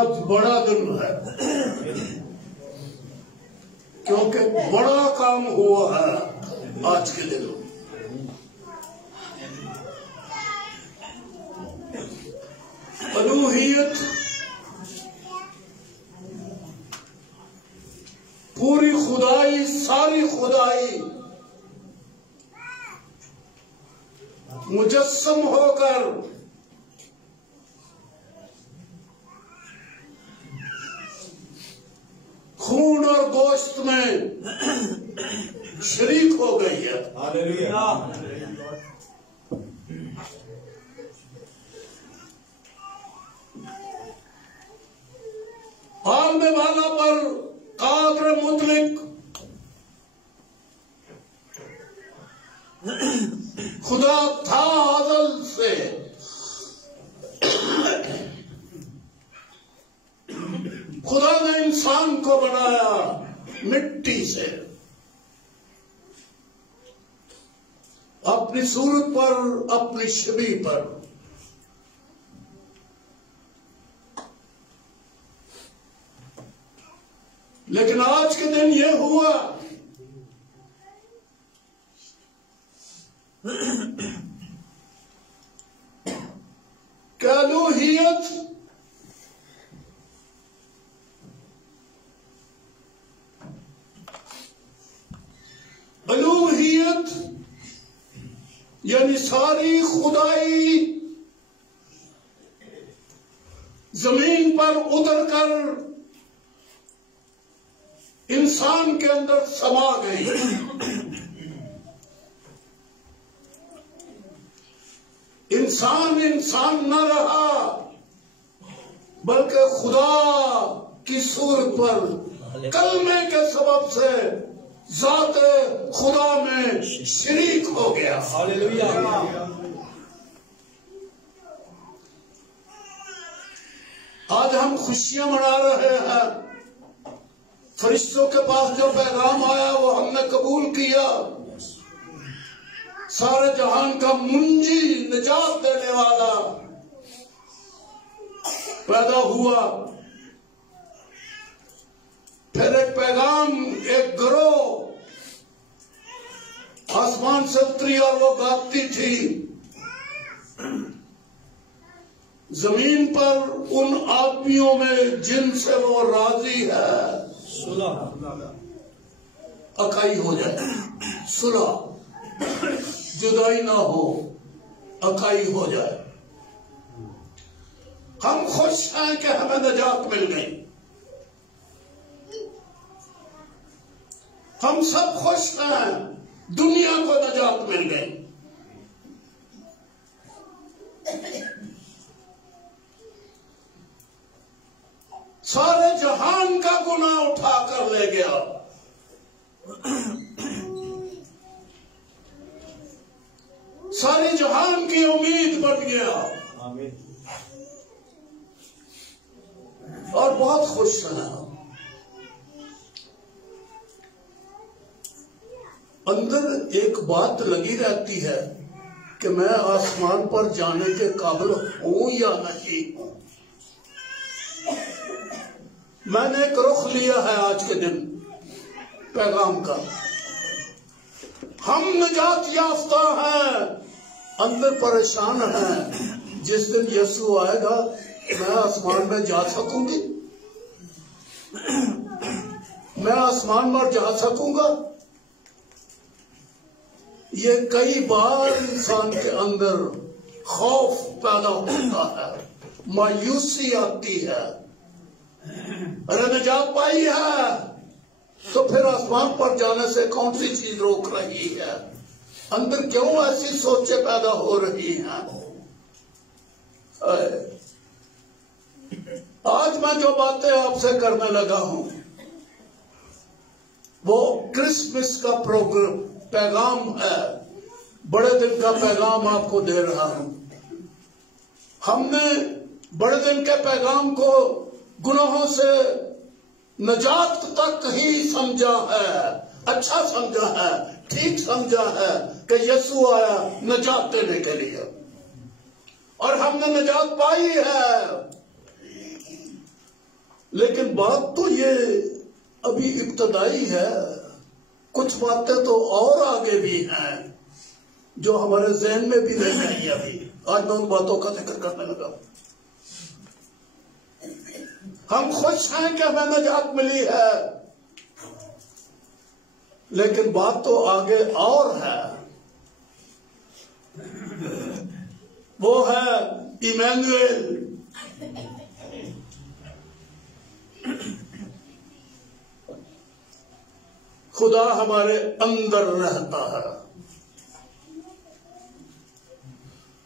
آج بڑا دن ہے کیونکہ بڑا کام ہوا ہے آج کے دن. الوہیت پوری خدائی، ساری خدائی مجسم ہو کر خون اور گوشت میں شریک ہو گئی ہے. عالم والا پر قادر مطلق خدا تھا ازل سے، خدا نے انسان کو بنایا مٹی سے، اپنی صورت پر، اپنی شبیہ پر. لیکن آج کے دن یہ ہوا کہ الوہیت یعنی ساری خدائی زمین پر اتر کر انسان کے اندر سما گئی. انسان نہ رہا بلکہ خدا کی صورت پر کلمے کے سبب سے ذات خدا میں شریک ہو گیا. آج ہم خوشیاں منا رہے ہیں. فرشتوں کے پاس جو پیغام آیا وہ ہم نے قبول کیا. سارے جہان کا منجی، نجات دینے والا پیدا ہوا. پھر ایک پیغام، ایک گروہ آسمان سے اتری اور وہ گاتی تھی، زمین پر ان آدمیوں میں جن سے وہ راضی ہے اکائی ہو جائے، صلح، جدائی نہ ہو، اکائی ہو جائے. ہم خوش ہیں کہ ہمیں نجات مل گئی. ہم سب خوش ہیں، دنیا کو نجات مل گئی. سارے جہان کا گناہ اٹھا کر لے گیا. ساری جہان کی امید بڑھ گیا اور بہت خوش ہیں. اندر ایک بات لگی رہتی ہے کہ میں آسمان پر جانے کے قابل ہوں یا نہیں. میں نے ایک رخ لیا ہے آج کے دن پیغام کا. ہم نجات یافتہ ہیں، اندر پریشان ہیں. جس دن یسوع آئے گا میں آسمان میں جا سکوں گی؟ میں آسمان پر جا سکوں گا؟ یہ کئی بار انسان کے اندر خوف پیدا ہوتا ہے، مایوسی آتی ہے. ارے نجات پائی ہے تو پھر آسمان پر جانے سے کون سی چیز روک رہی ہے؟ اندر کیوں ایسی سوچیں پیدا ہو رہی ہیں؟ آج میں جو باتیں آپ سے کرنے لگا ہوں وہ کرسمس کا پیغام ہے. بڑے دن کا پیغام آپ کو دے رہا ہوں. ہم نے بڑے دن کے پیغام کو گناہوں سے نجات تک ہی سمجھا ہے، اچھا سمجھا ہے، ٹھیک سمجھا ہے کہ یسوع آیا نجات دینے کے لیے اور ہم نے نجات پائی ہے. لیکن بات تو یہ ابھی ابتدائی ہے، کچھ باتیں تو اور آگے بھی ہیں جو ہمارے ذہن میں بھی رہ گئی ہیں ابھی. آج میں ان باتوں کا ذکر کرنے لگا. ہم خوش ہیں کہ ہمیں نجات ملی ہے، لیکن بات تو آگے اور ہے. وہ ہے ایمینویل. خدا ہمارے اندر رہتا ہے.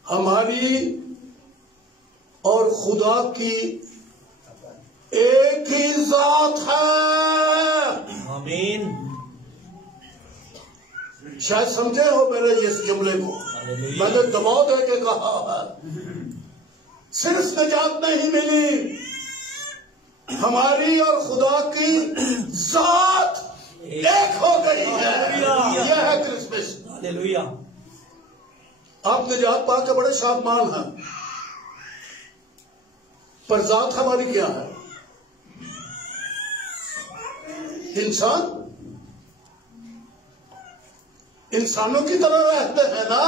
ہماری اور خدا کی ایک ہی ذات ہے. آمین. شاید سمجھے ہو میرے اس جملے کو. میں نے دباؤ دے کے کہا ہے. صرف نجات نہیں ملی، ہماری اور خدا کی ذات ایک ہو گئی ہے. یہ ہے کرسمس. ہاللویا. آپ نجات پا کے بڑے شادمان ہیں، پر ذات ہماری کیا ہے؟ انسان. انسانوں کی طرح رہتے ہیں نا،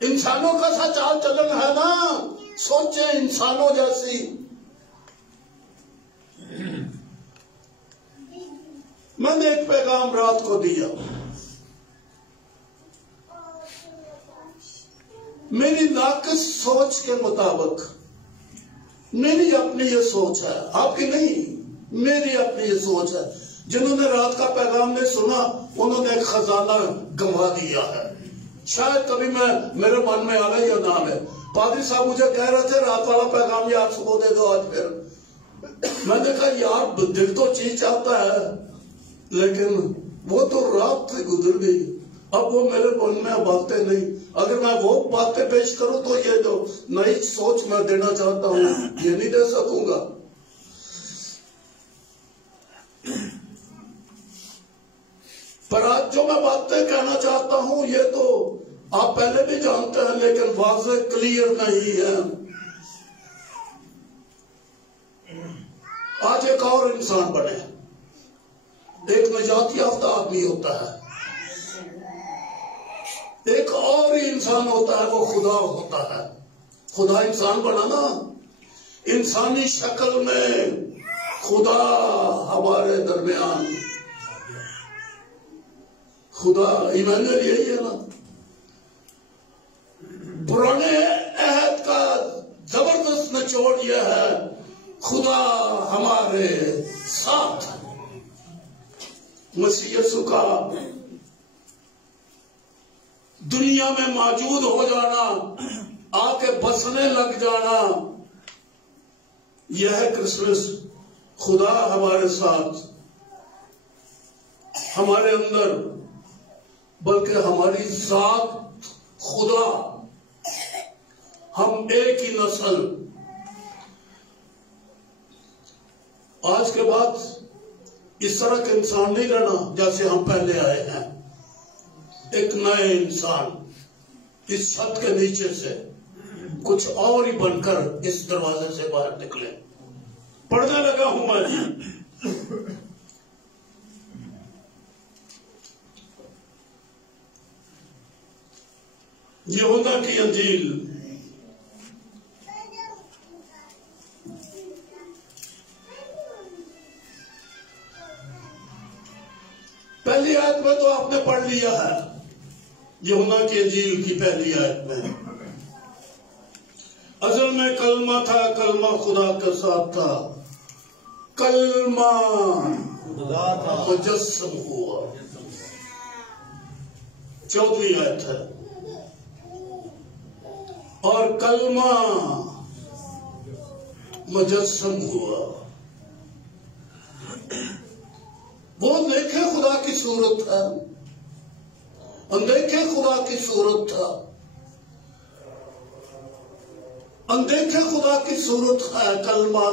انسانوں کا سا چال چلن ہے نا، سوچیں انسانوں جیسی. میں نے ایک پیغام رات کو دیا. میری ناقص سوچ کے مطابق، میری اپنی یہ سوچ ہے، آپ کی نہیں، میری اپنی یہ سوچ ہے. جنہوں نے رات کا پیغام نے سنا انہوں نے ایک خزانہ گنوا دیا ہے. شاید کبھی میرے من میں آنا یا نہ ہے. پادری صاحب مجھے کہہ رہے تھے رات والا پیغام یہ آپ صبح دے دو آج. پھر میں نے کہا یار دل تو چیز چاہتا ہے، لیکن وہ تو رات سے گزر گئی، اب وہ میرے من میں اب باتیں نہیں. اگر میں وہ باتیں پیش کروں تو یہ جو نئی سوچ میں دینا چاہتا ہوں یہ نہیں دے سکوں گا. پر آج جو میں باتیں کہنا چاہتا ہوں یہ تو آپ پہلے بھی جانتے ہیں، لیکن واضح کلیئر نہیں ہے. آج ایک اور انسان بنے. ایک نجات یافتہ آدمی ہوتا ہے، ایک اور ہی انسان ہوتا ہے، وہ خدا ہوتا ہے. خدا انسان بنا نا، انسانی شکل میں خدا ہمارے درمیان. خدا ایمانویل یہی ہے نا. پرانے عہد کا زبردست نچوڑ یہ ہے خدا ہمارے ساتھ. مسیح یسوع کا دنیا میں موجود ہو جانا، آ کے بسنے لگ جانا، یہ ہے کرسمس. خدا ہمارے ساتھ، ہمارے اندر، بلکہ ہماری ذات خدا. ہم ایک ہی نسل. آج کے بعد اس طرح کے انسان نہیں رہنا جیسے ہم پہلے آئے ہیں. ایک نئے انسان اس چھت کے نیچے سے کچھ اور ہی بن کر اس دروازے سے باہر نکلے. پڑھنے لگا ہوں میں. یہودا کی انجیل پہلی آیت میں تو آپ نے پڑھ لیا ہے. یہودا کی انجیل کی پہلی آیت میں ازل میں کلمہ تھا، کلمہ خدا کے ساتھ تھا، کلمہ مجسم ہوا. 14ویں آیت ہے. اور کلمہ مجسم ہوا. وہ دیکھے خدا کی صورت ہے، اندیکھے خدا کی صورت تھا، اندیکھے خدا کی صورت ہے. کلمہ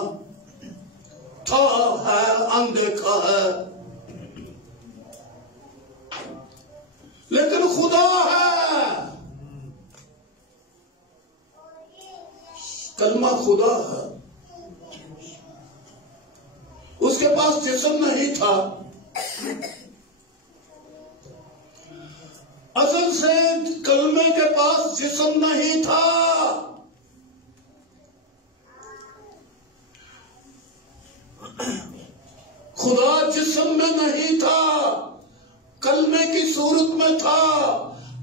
تھا ہے، اندیکھا ہے، لیکن خدا ہے. کلمہ خدا ہے. پاس جسم نہیں تھا، ازل سے کلمے کے پاس جسم نہیں تھا. خدا جسم میں نہیں تھا، کلمے کی صورت میں تھا،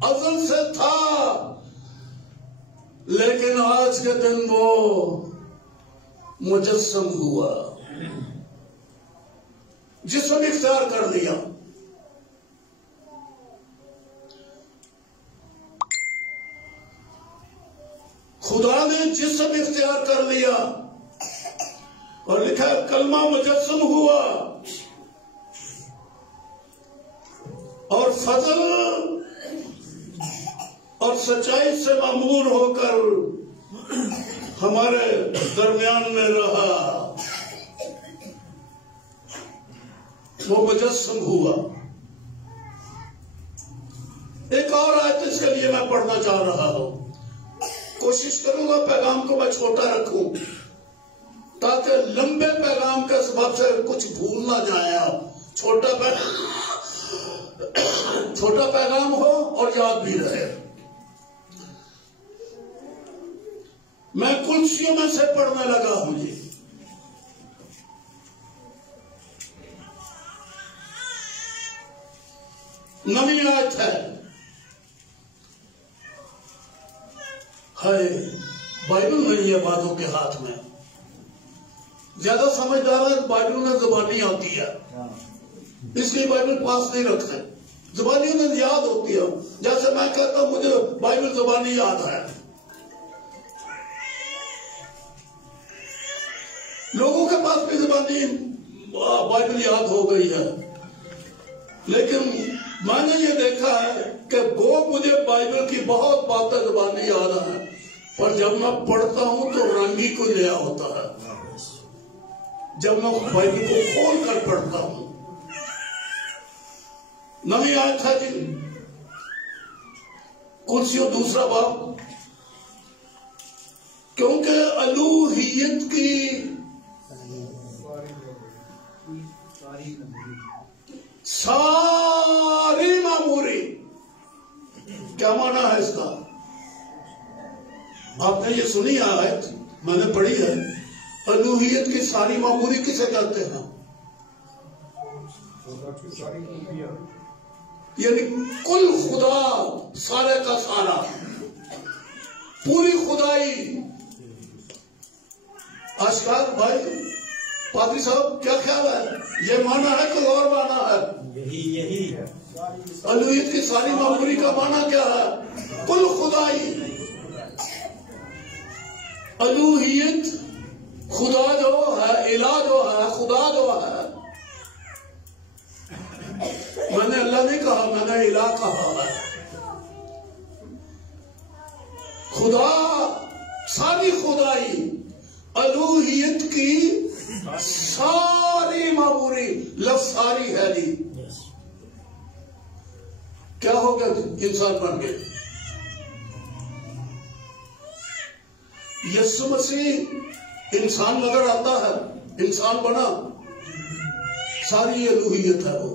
ازل سے تھا. لیکن آج کے دن وہ مجسم ہوا، جسم اختیار کر لیا. خدا نے جسم اختیار کر لیا اور لکھا کلمہ مجسم ہوا اور فضل اور سچائی سے معمور ہو کر ہمارے درمیان میں رہا. وہ مجسم ہوا. ایک اور آیت اس کے لیے میں پڑھنا چاہ رہا ہوں. کوشش کروں گا پیغام کو میں چھوٹا رکھوں تاکہ لمبے پیغام کے سبب سے کچھ بھول نہ جائیں آپ. چھوٹا پیغام ہو اور یاد بھی رہے. میں کلسیوں میں سے پڑھنے لگا ہوں جی. نئی آیت ہے. بائبل نہیں ہے باتوں کے ہاتھ میں. زیادہ سمجھدار ہے بائبل میں زبانی آتی ہے، اس لیے بائبل پاس نہیں رکھتے. زبانی انہیں یاد ہوتی ہے. جیسے میں کہتا ہوں مجھے بائبل زبانی یاد ہے. لوگوں کے پاس بھی زبانی بائبل یاد ہو گئی ہے، لیکن میں نے یہ دیکھا ہے کہ وہ مجھے بائبل کی بہت باتیں زبانی یاد ہیں، پر جب میں پڑھتا ہوں تو رنگ ہی کوئی نیا ہوتا ہے. جب میں بائبل کو کھول کر پڑھتا ہوں. نئی آیت ہے جی کرسیوں دوسرا باب. کیونکہ الوہیت کی ساری معموری، کیا معنی ہے اس کا؟ آپ نے یہ سنی آیت، میں نے پڑھی ہے. الوہیت کی ساری معموری کسے کہتے ہیں؟ یعنی کل خدا، سارے کا سارا، پوری خدائی. اشکار بھائی پادری صاحب کیا خیال ہے؟ یہ معنی ہے کوئی اور معنی ہے؟ یہی ہے. الوہیت کی ساری معموری کا معنی کیا ہے؟ کل خدائی. الوہیت خدا جو ہے، الہ جو ہے، خدا جو ہے. میں نے اللہ نہیں کہا، میں نے الہ کہا ہے. خدا، ساری خدائی، الوہیت کی ساری معموری. لفظ ساری ہے جی. کیا ہو گیا؟ انسان بن گئے. یسوع مسیح انسان نظر آتا ہے، انسان بنا. ساری الوہیت ہے، وہ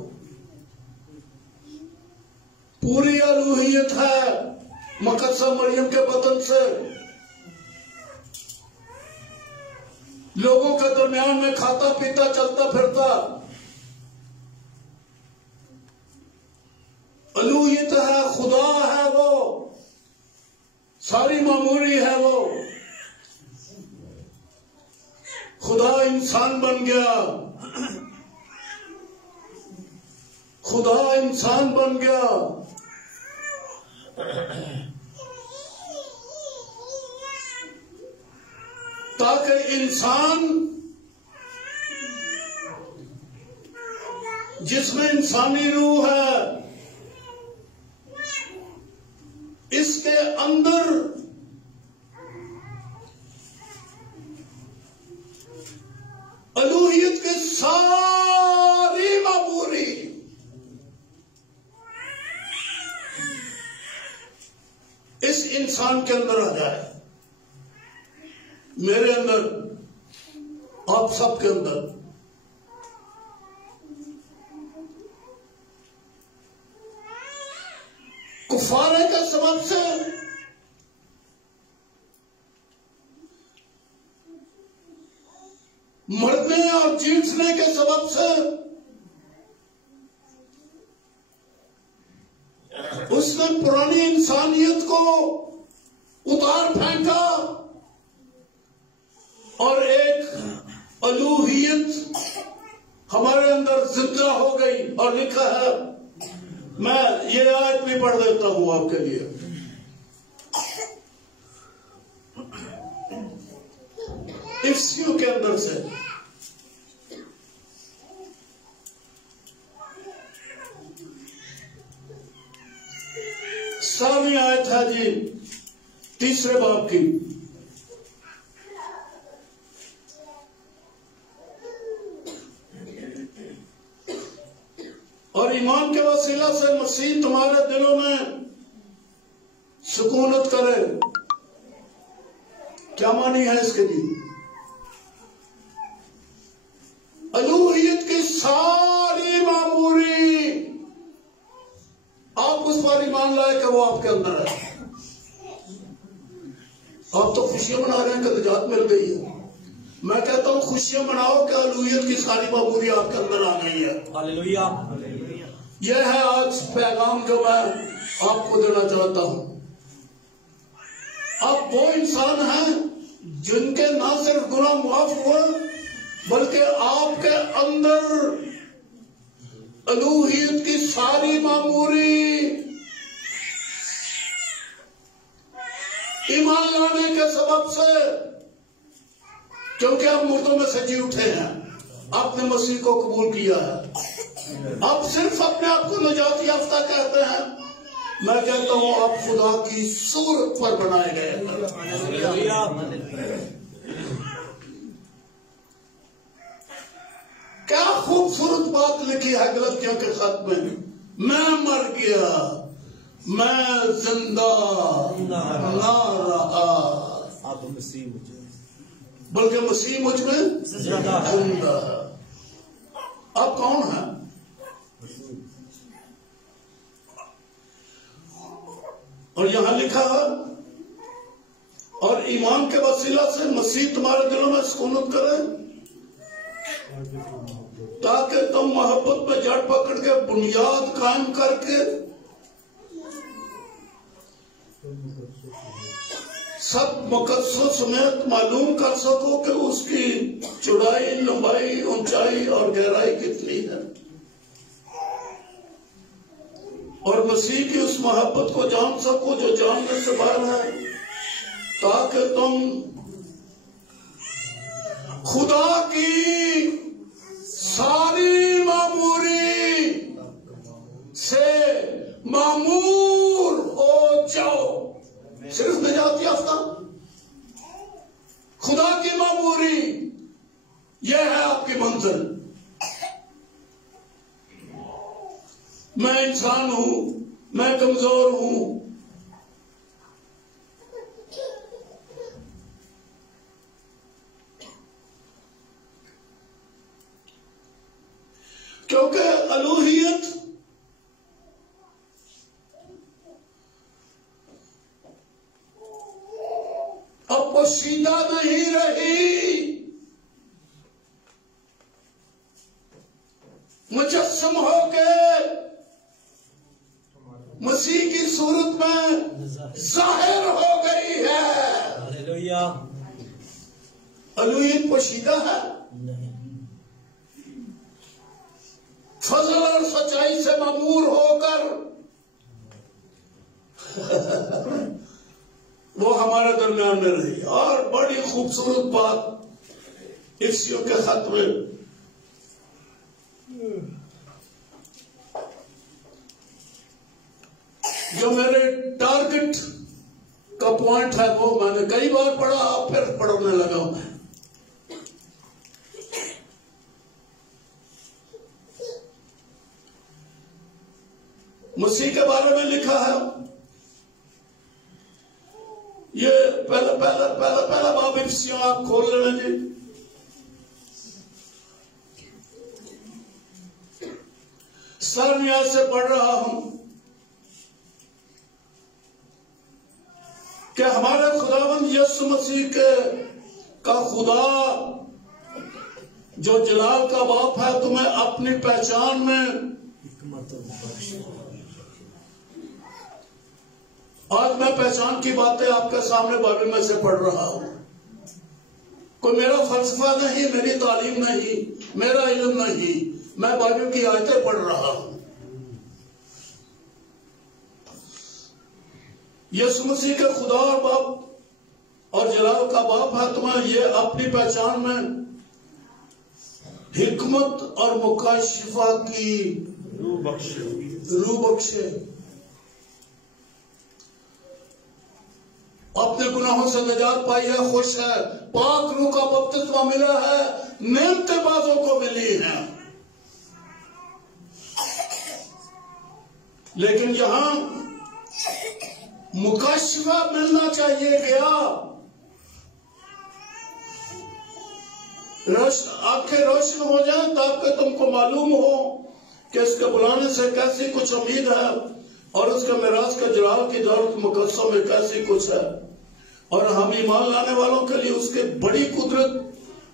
پوری الوہیت ہے. مقدسہ مریم کے بطن سے لوگوں کے درمیان میں کھاتا پیتا چلتا پھرتا. الوہیت ہے، خدا ہے وہ، ساری معموری ہے وہ. خدا انسان بن گیا. خدا انسان بن گیا. تاکہ انسان جس میں انسانی روح ہے، اس کے اندر الوہیت کی ساری معموری، اس انسان کے اندر آ جائے. میرے اندر، آپ سب کے اندر. کفارے کے سبب سے مرنے اور جیتنے کے سبب سے اس نے پرانی انسانیت کو اتار پھینکا اور ایک الوہیت ہمارے اندر زندہ ہو گئی. اور لکھا ہے، میں یہ آیت بھی پڑھ دیتا ہوں آپ کے لیے. افسیوں کے اندر سے سامنے آیت ہے جی 3 باب کی. اور ایمان کے وسیلہ سے مسیح تمہارے دلوں میں سکونت کرے. کیا معنی ہے اس کے لیے؟ الوہیت کی ساری معموری آپ اس پر ایمان لائے کہ وہ آپ کے اندر ہے. آپ تو خوشیاں منا رہے ہیں کہ نجات مل گئی ہے. میں کہتا ہوں خوشیاں مناؤ کہ الوہیت کی ساری معموری آپ کے اندر آ گئی ہے. ہاللیلویہ. یہ ہے آج پیغام جو میں آپ کو دینا چاہتا ہوں. آپ وہ انسان ہیں جن کے نہ صرف گناہ معاف ہوئے بلکہ آپ کے اندر الوہیت کی ساری معموری ایمان لانے کے سبب سے، کیونکہ آپ مردوں میں سے جی اٹھے ہیں، آپ نے مسیح کو قبول کیا ہے، آپ صرف اپنے آپ کو نجات یافتہ کہتے ہیں. میں کہتا ہوں آپ خدا کی صورت پر بنائے گئے ہیں. کیا خوبصورت بات لکھی ہے غلطیوں کے خط میں مر گیا، میں زندہ نہ رہا، بلکہ مسیح مجھ میں زندہ ہے. آپ کون ہیں؟ اور یہاں لکھا ہے، اور ایمان کے وسیلہ سے مسیح تمہارے دلوں میں سکونت کرے تاکہ تم محبت پہ جڑ پکڑ کے بنیاد قائم کر کے سب مقصدوں سمیت معلوم کر سکو کہ اس کی چوڑائی، لمبائی، اونچائی اور گہرائی کتنی ہے، اور مسیح کی اس محبت کو جان سکو جو جاننے سے باہر ہے، تاکہ تم خدا کی ساری معموری سے معمور ہو جاؤ. صرف نجات یافتہ، خدا کی معموری، یہ ہے آپ کی منزل. میں انسان ہوں، میں کمزور ہوں، کیونکہ الوہیت اب پوشیدہ نہیں رہی، مجسم ہو کے مسیح کی صورت میں ظاہر ہو گئی ہے. الوہیت پوشیدہ ہے، فضل اور سچائی سے معمور ہو کر وہ ہمارے درمیان میں رہی. اور بڑی خوبصورت بات افسیوں کے خط میں جو میرے ٹارگٹ کا پوائنٹ ہے، وہ میں نے کئی بار پڑھا، پھر پڑھنے لگا ہوں. مسیح کے بارے میں لکھا ہے، یہ پہلا باب افسیوں آپ کھول رہے ہیں جی. سر نیاز سے پڑھ رہا ہوں. یسوع مسیح کا خدا جو جلال کا باپ ہے تمہیں اپنی پہچان میں آج میں پہچان کی باتیں آپ کے سامنے بائبل میں سے پڑھ رہا ہوں. کوئی میرا فلسفہ نہیں, میری تعلیم نہیں, میرا علم نہیں, میں بائبل کی آیتیں پڑھ رہا ہوں. یسوع مسیح کے خدا اور باپ اور جلال کا باپ ہے تمہیں یہ اپنی پہچان میں حکمت اور مکاشفہ کی روح بخشے. اپنے گناہوں سے نجات پائی ہے, خوش ہے, پاک روح کا بپتسمہ ملا ہے, نعمتیں بازوں کو ملی ہیں. لیکن یہاں مکاشفہ ملنا چاہیے گیا. آنکھیں روشن ہو جائیں تاکہ تم کو معلوم ہو کہ اس کے بلانے سے کیسی کچھ امید ہے اور اس کے میراث کے جلال کی دولت مقدسوں میں کیسی کچھ ہے, اور ہم ایمان لانے والوں کے لیے اس کی بڑی قدرت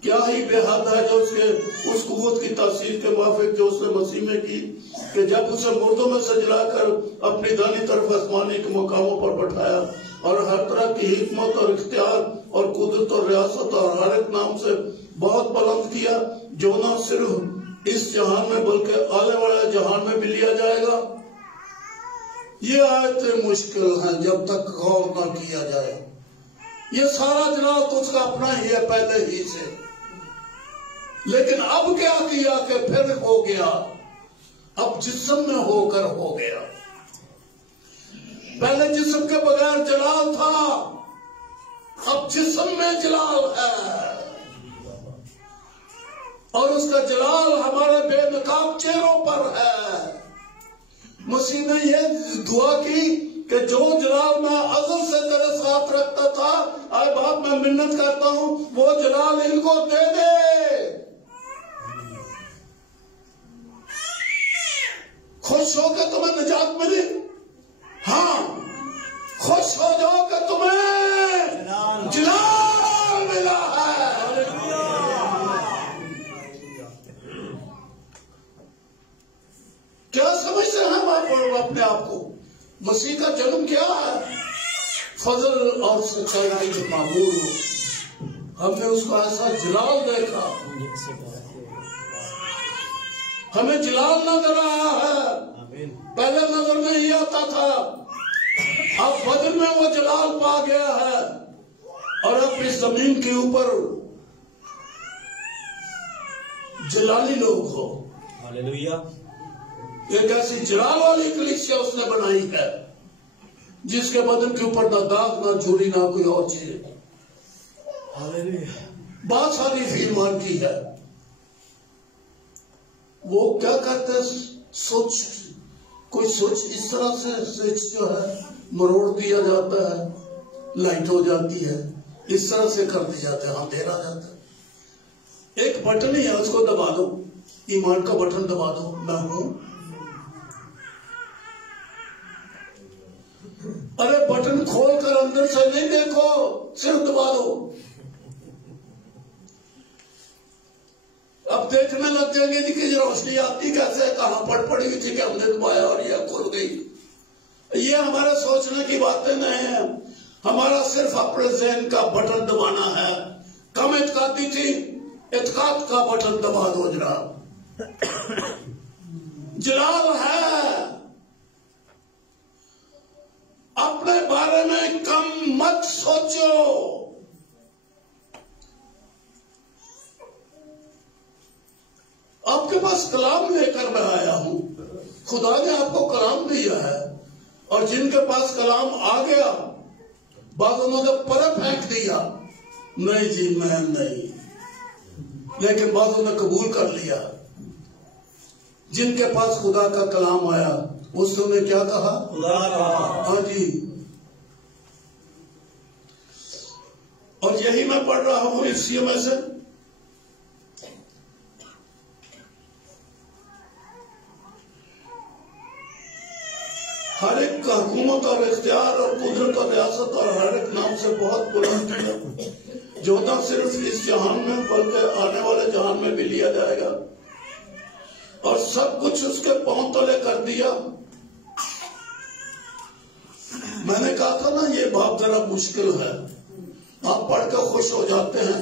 کیا ہی بے حد ہے جو اس قوت کی تاثیر کے موافق جو اس نے مسیح میں کی کہ جب اسے مردوں میں سے جلا کر اپنی دانی طرف آسمانی کے مقاموں پر بٹھایا اور ہر طرح کی حکمت اور اختیار اور قدرت اور ریاست اور ہر ایک نام سے بہت بلند کیا جو نہ صرف اس جہان میں بلکہ آنے والے جہان میں بھی لیا جائے گا. یہ آیتیں مشکل ہیں جب تک غور نہ کیا جائے. یہ سارا جلال تجھ کا اپنا ہی ہے پہلے ہی سے, لیکن اب کیا کیا کہ پھر ہو گیا, اب جسم میں ہو کر ہو گیا. پہلے جسم کے بغیر جلال تھا, اب جسم میں جلال ہے, اور اس کا جلال ہمارے بے نقاب چہروں پر ہے. مسیح نے یہ دعا کی کہ جو جلال میں ازل سے تیرے ساتھ رکھتا تھا, اے باپ میں منت کرتا ہوں وہ جلال ان کو دے دے. خوش ہو کہ تمہیں نجات ملی, ہاں خوش ہو جاؤ کہ تمہیں جلال ملا ہے. کیا سمجھتے ہیں ہم اپنے آپ کو؟ مسیح کا جنم کیا ہے؟ فضل اور سچائی کے معمول ہو. ہم نے اس کو ایسا جلال دیکھا, ہمیں جلال نظر آیا ہے. پہلے نظر میں ہی آتا تھا, اب بدن میں وہ جلال پا گیا ہے, اور اب اس زمین کے اوپر جلالی لوگ ہو. ہاللیلویہ. ایک ایسی جلال والی کلیسیا اس نے بنائی ہے جس کے بدن کے اوپر نہ داغ نہ جھوری نہ کوئی اور چیز. بات ساری فیلمان کی ہے. وہ کیا کہتے ہیں, سوچ, کوئی سوچ اس طرح سے سوچ جو ہے مروڑ دیا جاتا ہے, لائٹ ہو جاتی ہے, اس طرح سے کر دیا جاتا ہے, اندھیرا جاتا ہے. ایک بٹن ہی ہے, اس کو دبا دو, ایمان کا بٹن دبا دو, میں ہوں. ارے بٹن کھول کر اندر سے نہیں دیکھو, صرف دبا دو. اب دیکھنے لگ جائیں گے کہ روشنی آتی کیسے, کہاں پڑی ہوئی تھی کہ ہم نے دبایا اور یہ کھل گئی. یہ ہمارے سوچنے کی باتیں نہیں ہیں, ہمارا صرف اپنے ذہن کا بٹن دبانا ہے. کم اعتقادی تھی, اعتقاد کا بٹن دبا دو جناب. جلال ہے. اپنے بارے میں کم مت سوچو. آپ کے پاس کلام لے کر میں آیا ہوں. خدا نے آپ کو کلام دیا ہے, اور جن کے پاس کلام آ گیا بعض انہوں نے پرے پھینک دیا, نہیں جی میں نہیں, لیکن بعضوں نے قبول کر لیا. جن کے پاس خدا کا کلام آیا اس نے کیا کہا؟ خدا کہا. ہاں جی. اور یہی میں پڑھ رہا ہوں اسی میں سے. ہر ایک کا حکومت اور اختیار اور قدرت اور ریاست اور ہر ایک نام سے بہت بلند کیا، جو نہ صرف اس جہان میں بلکہ آنے والے جہان میں بھی لیا جائے گا، اور سب کچھ اس کے پاؤں تلے کر دیا۔ میں نے کہا تھا نا یہ باب ذرا مشکل ہے، آپ پڑھ کر خوش ہو جاتے ہیں،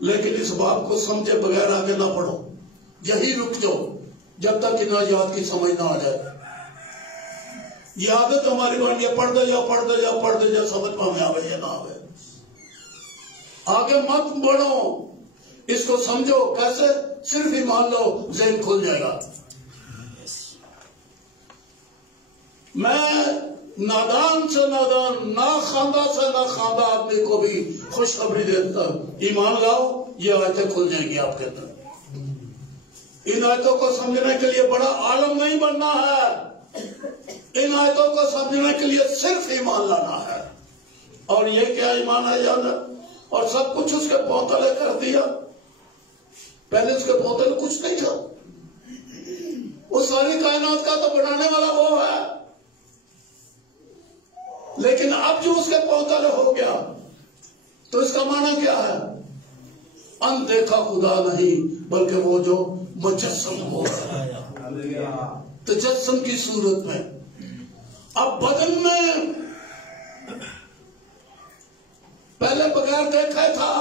لیکن اس باب کو سمجھے بغیر آگے نہ پڑھو، یہی رک جاؤ جب تک عنایات کی سمجھ نہ آ جائے۔ یہ عادت ہماری بات، یہ پڑھ دے یا پڑھ دے یا پڑھ دے یا سمجھ میں ہمیں آوے یا نہ آوے، آگے مت بڑھو، اس کو سمجھو۔ کیسے؟ صرف ہی مان لو، ذہن کھل جائے گا۔ میں نادان سے نادان، ناخواندہ سے ناخواندہ آدمی کو بھی خوشخبری دیتا ہوں، ایمان لاؤ، یہ آیتیں کھل جائیں گی آپ کے اندر۔ ان آیتوں کو سمجھنے کے لیے بڑا عالم نہیں بننا ہے، ان آیتوں کو سمجھنے کے لیے صرف ایمان لانا ہے۔ اور یہ کیا ایمان ہے جانا؟ اور سب کچھ اس کے پاؤں تلے کر دیا۔ پہلے اس کے پاؤں تلے کچھ نہیں تھا، وہ ساری کائنات کا تو بنانے والا وہ ہے، لیکن اب جو اس کے پاؤں تلے ہو گیا تو اس کا معنی کیا ہے؟ اندیکھا خدا نہیں، بلکہ وہ جو مجسم ہو رہا ہے، تجسم کی صورت میں۔ اب بدن میں پہلے بغیر دیکھا تھا،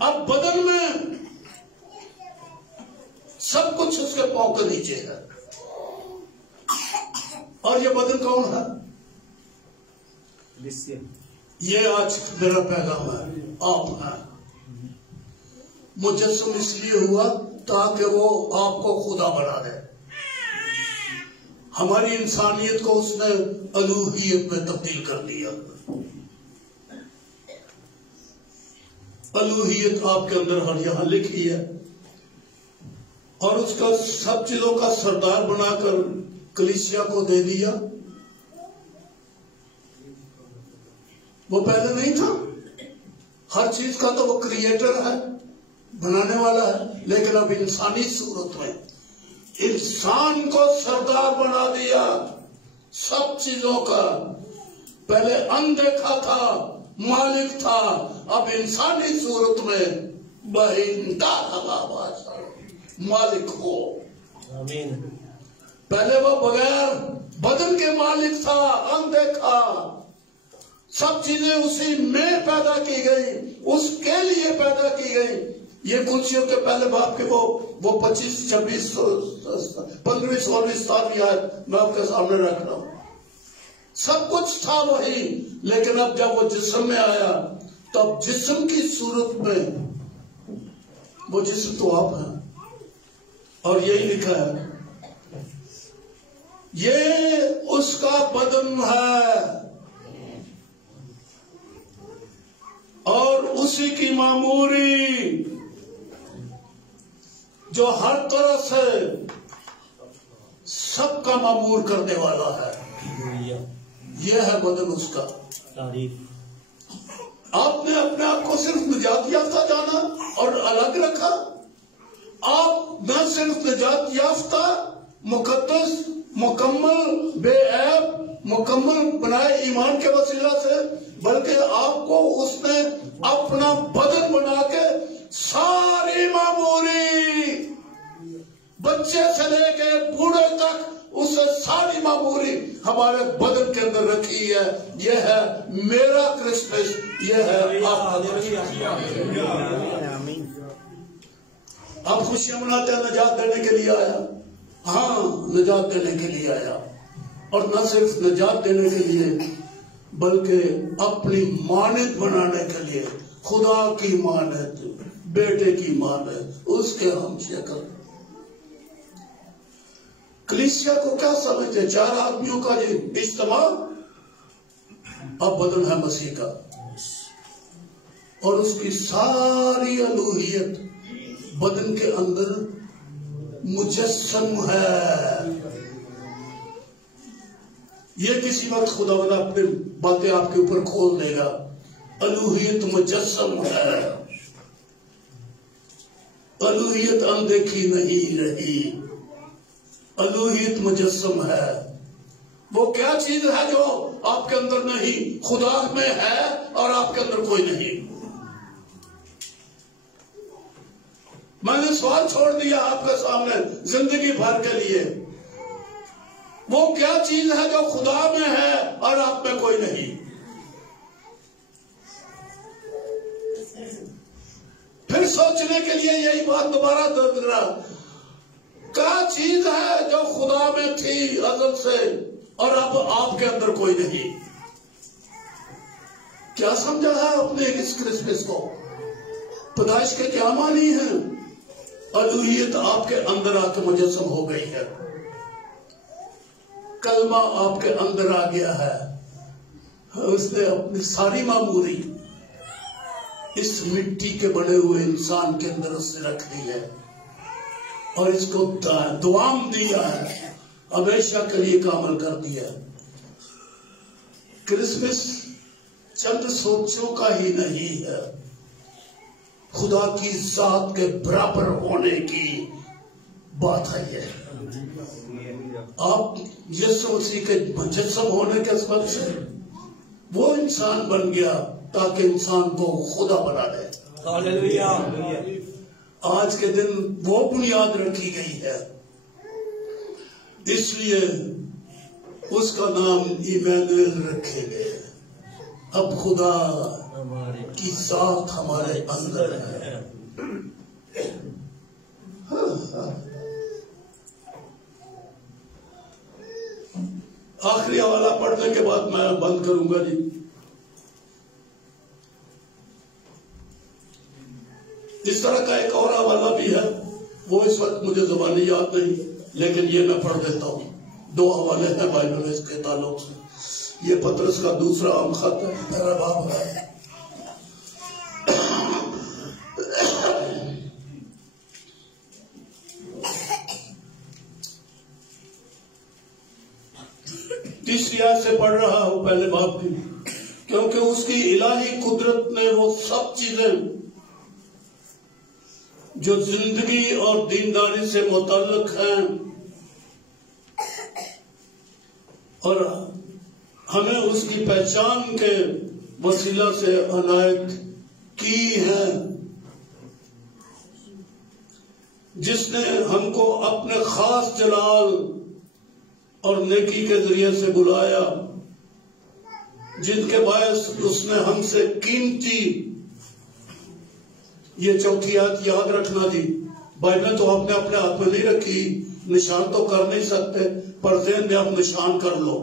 اب بدن میں سب کچھ اس کے پاؤں کے نیچے ہے۔ اور یہ بدن کون ہے؟ یہ آج میرا پیغام ہے، آپ ہیں۔ مجسم اس لیے ہوا تاکہ وہ آپ کو خدا بنا دے۔ ہماری انسانیت کو اس نے الوہیت میں تبدیل کر دیا۔ الوہیت آپ کے اندر ہر یہاں لکھی ہے، اور اس کا سب چیزوں کا سردار بنا کر کلیسیا کو دے دیا۔ وہ پہلے نہیں تھا، ہر چیز کا تو وہ کریٹر ہے، بنانے والا ہے، لیکن اب انسانی صورت میں انسان کو سردار بنا دیا سب چیزوں کا۔ پہلے اندیکھا تھا، مالک تھا، اب انسانی صورت میں بہندہ مالک ہو۔ پہلے وہ بغیر بدن کے مالک تھا، اندیکھا، سب چیزیں اسی میں پیدا کی گئی، اس کے لیے پیدا کی گئی۔ یہ کلسیوں کے پہلے باپ کے وہ 25، 26، 15، 16 سال آیت میں آپ کے سامنے رکھ رہا ہوں۔ سب کچھ تھا وہی، لیکن اب جب وہ جسم میں آیا تو اب جسم کی صورت میں وہ جسم تو آپ ہیں، اور یہی لکھا ہے یہ اس کا بدن ہے اور اسی کی معموری، جو ہر طرح سے سب کا معمور کرنے والا ہے۔ یہ ہے بدن اس کا۔ آپ نے اپنے آپ کو صرف نجات یافتہ جانا اور الگ رکھا؟ آپ نہ صرف نجات یافتہ، مقدس، مکمل، بے عیب، مکمل بنائے ایمان کے وسیلہ سے، بلکہ آپ کو اس نے اپنا بدن بنا کے ساری معموری، بچے سے لے کے بوڑھے تک، اسے ساری معموری ہمارے بدن کے اندر رکھی ہے۔ یہ ہے میرا کرسمس، یہ ہے آپ کا۔ آپ خوشیاں مناتے ہیں، نجات دینے کے لیے آیا۔ ہاں، نجات دینے کے لیے آیا، اور نہ صرف نجات دینے کے لیے بلکہ اپنی مانند بنانے کے لیے، خدا کی مانند، بیٹے کی مانند، اس کے ہم شکل۔ کلیسیا کو کیا سمجھتے؟ 4 آدمیوں کا یہ اجتماع، اب بدن ہے مسیح کا، اور اس کی ساری الوہیت بدن کے اندر مجسم ہے۔ یہ کسی وقت خدا بندہ اپنی باتیں آپ کے اوپر کھول دے گا۔ الوہیت مجسم ہے، الوہیت اندیکھی نہیں رہی۔ الوہیت مجسم ہے. وہ کیا چیز ہے جو آپ کے اندر نہیں؟ خدا میں ہے اور آپ کے اندر کوئی نہیں. میں نے سوال چھوڑ دیا آپ کے سامنے زندگی بھر کے لیے. وہ کیا چیز ہے جو خدا میں ہے اور آپ میں کوئی نہیں؟ پھر سوچنے کے لیے یہی بات دوبارہ دوہرا. کیا چیز ہے جو خدا میں تھی ازل سے اور اب آپ کے اندر کوئی نہیں؟ کیا سمجھا ہے آپ نے اس کرسمس کو؟ پیدائش کے کیا معنی ہیں؟ الوہیت آپ کے اندر آ کے مجسم ہو گئی ہے. کلمہ آپ کے اندر آ گیا ہے. اس نے اپنی ساری معموری اس مٹی کے بنے ہوئے انسان کے اندر اس نے رکھ دی ہے اور اس کو دوام دیا ہے، ہمیشہ کے لیے کامل کر دیا. کرسمس چند سوچوں کا ہی نہیں ہے، خدا کی ذات کے برابر ہونے کی بات ہے. یہ آپ یسوع مسیح کے مجسم ہونے کے سبب سے وہ انسان بن گیا تاکہ انسان کو خدا بنا دے. آج کے دن وہ بنیاد رکھی گئی ہے، اس لیے اس کا نام ایمانویل رکھے گئے. اب خدا کی ذات ہمارے اندر ہے. آخری حوالہ پڑھنے کے بعد میں بند کروں گا. جی اس طرح کا ایک اور حوالہ بھی ہے، وہ اس وقت مجھے زبانی یاد نہیں، لیکن یہ میں پڑھ دیتا ہوں. 2 حوالے ہیں بائبل اس کے تعلق سے. یہ پطرس کا دوسرا عام خط ہے، میرا باب ہے. تیسری آیت سے پڑھ رہا ہوں پہلے باب کی. کیونکہ اس کی الہی قدرت نے وہ سب چیزیں جو زندگی اور دینداری سے متعلق ہیں اور ہمیں اس کی پہچان کے وسیلہ سے عنایت کی ہے، جس نے ہم کو اپنے خاص جلال اور نیکی کے ذریعے سے بلایا، جن کے باعث اس نے ہم سے قیمتی. یہ چوتھی آیت یاد رکھنا جی. بائبل تو آپ نے اپنے ہاتھ میں نہیں رکھی، نشان تو کر نہیں سکتے، پر ذہن میں آپ نشان کر لو.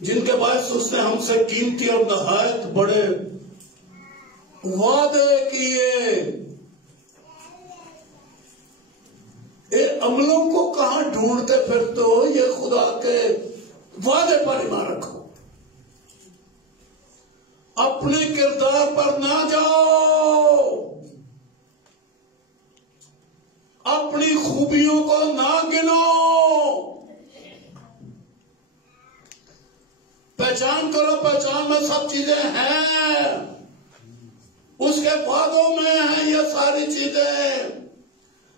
جن کے باعث اس نے ہم سے قیمتی اور نہایت بڑے وعدے کیے. عملوں کو کہاں ڈھونڈتے پھرتے ہو؟ یہ خدا کے وعدے پر ایمان رکھو. اپنے کردار پر نہ جاؤ، اپنی خوبیوں کو نہ گنو. پہچان کرو، پہچان میں سب چیزیں ہیں، اس کے وعدوں میں ہیں یہ ساری چیزیں.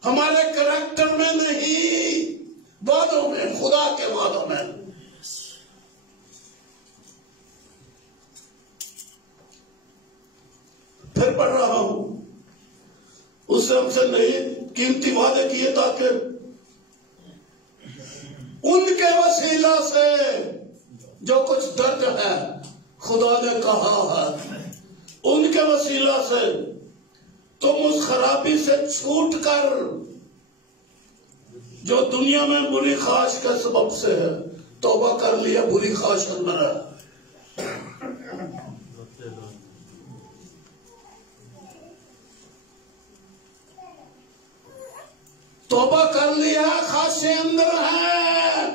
ہمارے کریکٹر میں نہیں، وعدوں میں، خدا کے وعدوں میں. پھر پڑھ رہا ہوں، اس نے ہم سے نہیں قیمتی وعدے کیے تاکہ ان کے وسیلہ سے جو کچھ درج ہے خدا نے کہا ہے، ان کے وسیلہ سے تم اس خرابی سے چھوٹ کر جو دنیا میں بری خواہش کے سبب سے ہے توبہ کر لیا. بری خواہش اندر ہے. توبہ کر لیا، خواہشیں اندر ہیں.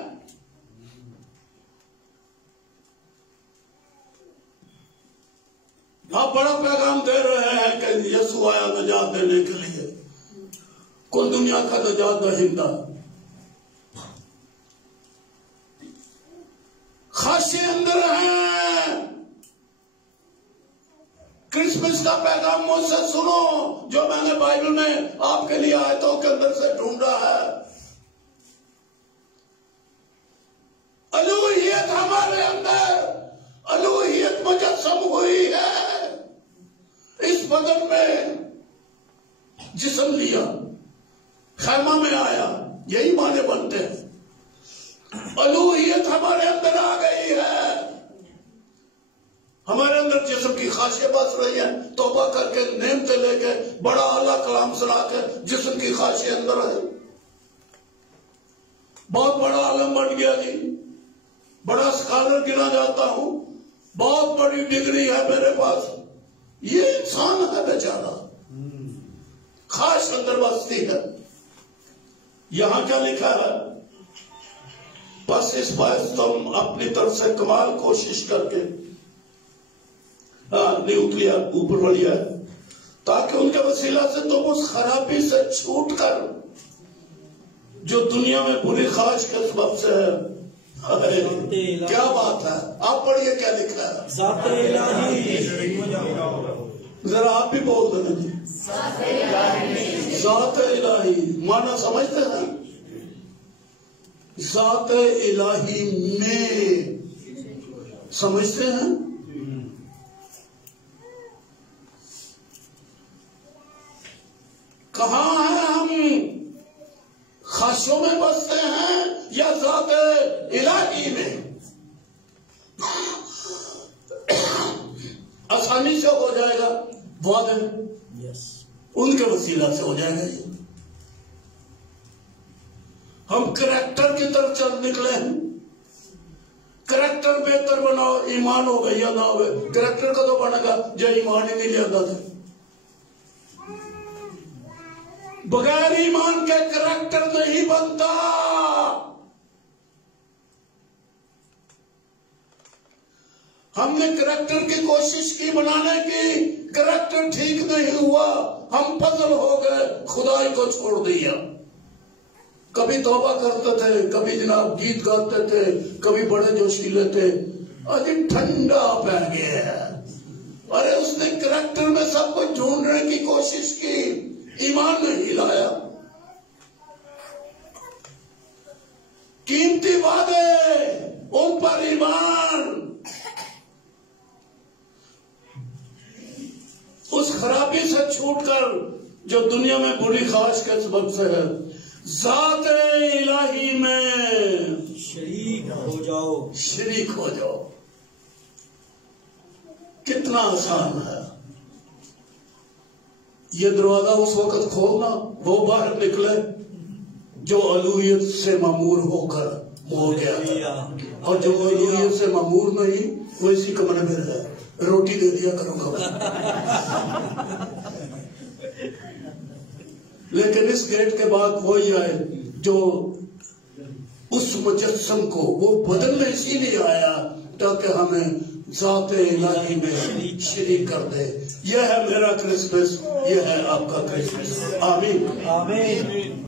آپ بڑا پیغام دے رہے ہیں کہ یسوع آیا نجات دینے کے لیے، کل دنیا کا نجات دہندہ. خواہشیں اندر ہیں، کرسمس کا پیغام مجھ سے سنو جو میں نے بائبل میں آپ کے لیے آیتوں کے اندر سے ڈھونڈا ہے. الوہیت ہمارے اندر، الوہیت مجسم ہوئی ہے. اس بدن میں جسم لیا، خیمہ میں آیا، یہی معنی بنتے ہیں. الوہیت ہمارے اندر آ گئی ہے. ہمارے اندر جسم کی خواہشیں بس رہی ہیں. توبہ کر کے نعمتیں لے کے بڑا اعلیٰ کلام سنا کے جسم کی خواہشیں اندر ہے. بہت بڑا عالم بن گیا جی، بڑا اسکالر گنا جاتا ہوں، بہت بڑی ڈگری ہے میرے پاس. یہ انسان ہے بیچارہ، خواہش اندر بستی ہے. یہاں کیا لکھا ہے؟ بس اس باعث تم اپنی طرف سے کمال کوشش کر کے، نہیں اتریا اوپر بڑھیا ہے، تاکہ ان کے وسیلہ سے تم اس خرابی سے چھوٹ کر جو دنیا میں بری خواہش کے سبب سے ہے. کیا بات ہے، آپ پڑھیے کیا لکھا ہے. ذات الہی، ذرا آپ بھی بول دینا جی. ذات الہی معنی سمجھتے ہیں؟ ذات الہی میں سمجھتے ہیں؟ کہاں ہیں ہم؟ خواہشوں میں بستے ہیں یا ذات الہی میں؟ آسانی سے ہو جائے گا وعدے، ان کے وسیلہ سے ہو جائے گا. ہم کریکٹر کی طرف چل نکلے ہیں. کریکٹر بہتر بناؤ، ایمان ہو گئی یا نہ ہو گئے. کریکٹر کا تو بنے گا جو ایمان ہی نہیں لیا تھا. بغیر ایمان کے کریکٹر نہیں بنتا. ہم نے کریکٹر کی کوشش کی بنانے کی، کریکٹر ٹھیک نہیں ہوا، ہم پزل ہو گئے، خدائی کو چھوڑ دیا. کبھی توبہ کرتے تھے، کبھی جناب گیت گاتے تھے، کبھی بڑے جوشیلے تھے. آج ٹھنڈا پہ گیا ہے. ارے اس نے کریکٹر میں سب کچھ ڈھونڈنے کی کوشش کی، ایمان نہیں لایا. قیمتی وعدے، ان پر ایمان. اس خرابی سے چھوٹ کر جو دنیا میں بری خواہش کے سبب سے ہے، ذات الہی میں شریک ہو جاؤ. شریک ہو جاؤ. کتنا آسان ہے. یہ دروازہ اس وقت کھولنا، وہ باہر نکلے جو الوہیت سے معمور ہو کر ہو گیا، اور جو الوہیت سے معمور نہیں وہ اسی کمرے میں رہے. روٹی دے دیا کروں گا. لیکن اس گیٹ کے بعد وہی آئے جو اس مجسم کو، وہ بدن میں اسی لیے آیا تاکہ ہمیں ذات الہی میں شریک کر دے. یہ ہے میرا کرسمس، یہ ہے آپ کا کرسمس. آمین. آمین.